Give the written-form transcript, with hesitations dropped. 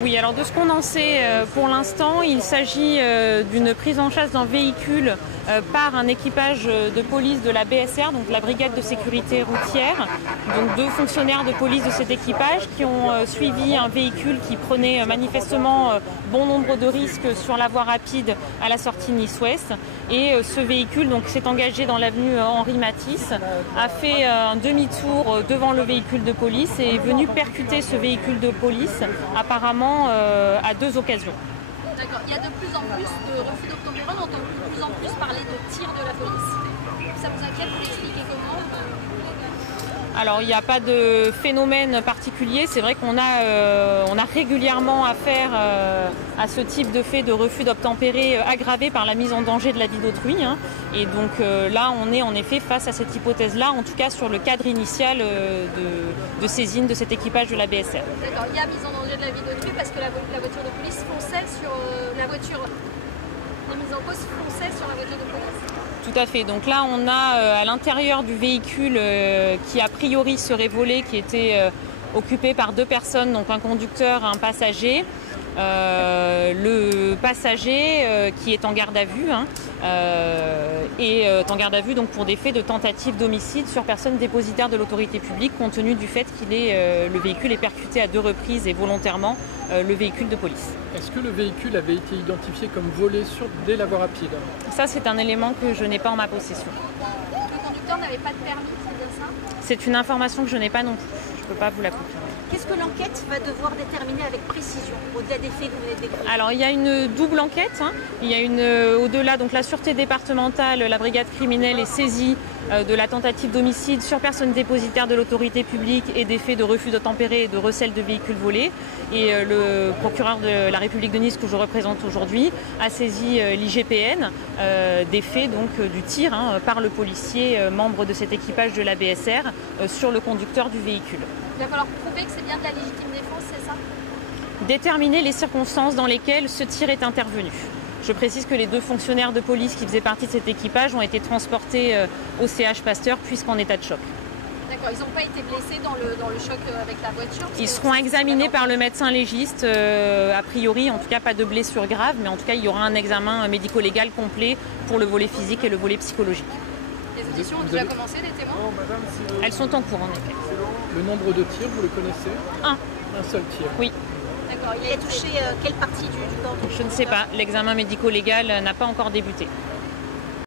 Oui, alors de ce qu'on en sait pour l'instant, il s'agit d'une prise en chasse d'un véhicule par un équipage de police de la BSR, donc de la brigade de sécurité routière. Donc deux fonctionnaires de police de cet équipage qui ont suivi un véhicule qui prenait manifestement bon nombre de risques sur la voie rapide à la sortie Nice-Ouest. Et ce véhicule s'est engagé dans l'avenue Henri Matisse, a fait un demi-tour devant le véhicule de police et est venu percuter ce véhicule de police, apparemment à deux occasions. D'accord. Il y a de plus en plus de refus d'obtempérer, on entend de plus en plus parler de tirs de la police. Ça vous inquiète? Vous l'expliquez comment? Alors il n'y a pas de phénomène particulier, c'est vrai qu'on a régulièrement affaire à ce type de fait de refus d'obtempérer aggravé par la mise en danger de la vie d'autrui. Et donc là on est en effet face à cette hypothèse-là, en tout cas sur le cadre initial de saisine de cet équipage de la BSR. D'accord, il y a mise en danger de la vie d'autrui parce que la voiture de police fonçait sur la voiture. Les mises en cause fonçaient sur la voiture de police. Tout à fait. Donc là, on a à l'intérieur du véhicule qui a priori serait volé, qui était occupé par deux personnes, donc un conducteur et un passager. Le passager qui est en garde à vue est en garde à vue donc pour des faits de tentative d'homicide sur personne dépositaire de l'autorité publique, compte tenu du fait qu'il le véhicule est percuté à deux reprises et volontairement le véhicule de police. Est-ce que le véhicule avait été identifié comme volé dès la voie rapide? Ça, c'est un élément que je n'ai pas en ma possession. Le conducteur n'avait pas de permis, c'est bien ça? C'est une information que je n'ai pas non plus. Je ne peux pas vous la confirmer. Qu'est-ce que l'enquête va devoir déterminer avec précision, au-delà des faits que vous venez de décrire? Alors il y a une double enquête. Il y a au-delà, donc la sûreté départementale, la brigade criminelle est saisie de la tentative d'homicide sur personne dépositaire de l'autorité publique et des faits de refus d'obtempérer et de recel de véhicules volés. Et le procureur de la République de Nice, que je représente aujourd'hui, a saisi l'IGPN des faits du tir par le policier membre de cet équipage de la BSR sur le conducteur du véhicule. Il va falloir prouver que c'est bien de la légitime défense, c'est ça? Déterminer les circonstances dans lesquelles ce tir est intervenu. Je précise que les deux fonctionnaires de police qui faisaient partie de cet équipage ont été transportés au CH Pasteur puisqu'en état de choc. D'accord, ils n'ont pas été blessés dans le choc avec la voiture? Ils seront examinés par le médecin légiste, a priori, en tout cas pas de blessures graves, mais en tout cas il y aura un examen médico-légal complet pour le volet physique et le volet psychologique. Les auditions ont déjà commencé, les témoins? Elles sont en cours en effet. Le nombre de tirs, vous le connaissez? Un seul tir? Oui. D'accord, il a touché quelle partie du corps? Je ne sais pas, l'examen médico-légal n'a pas encore débuté.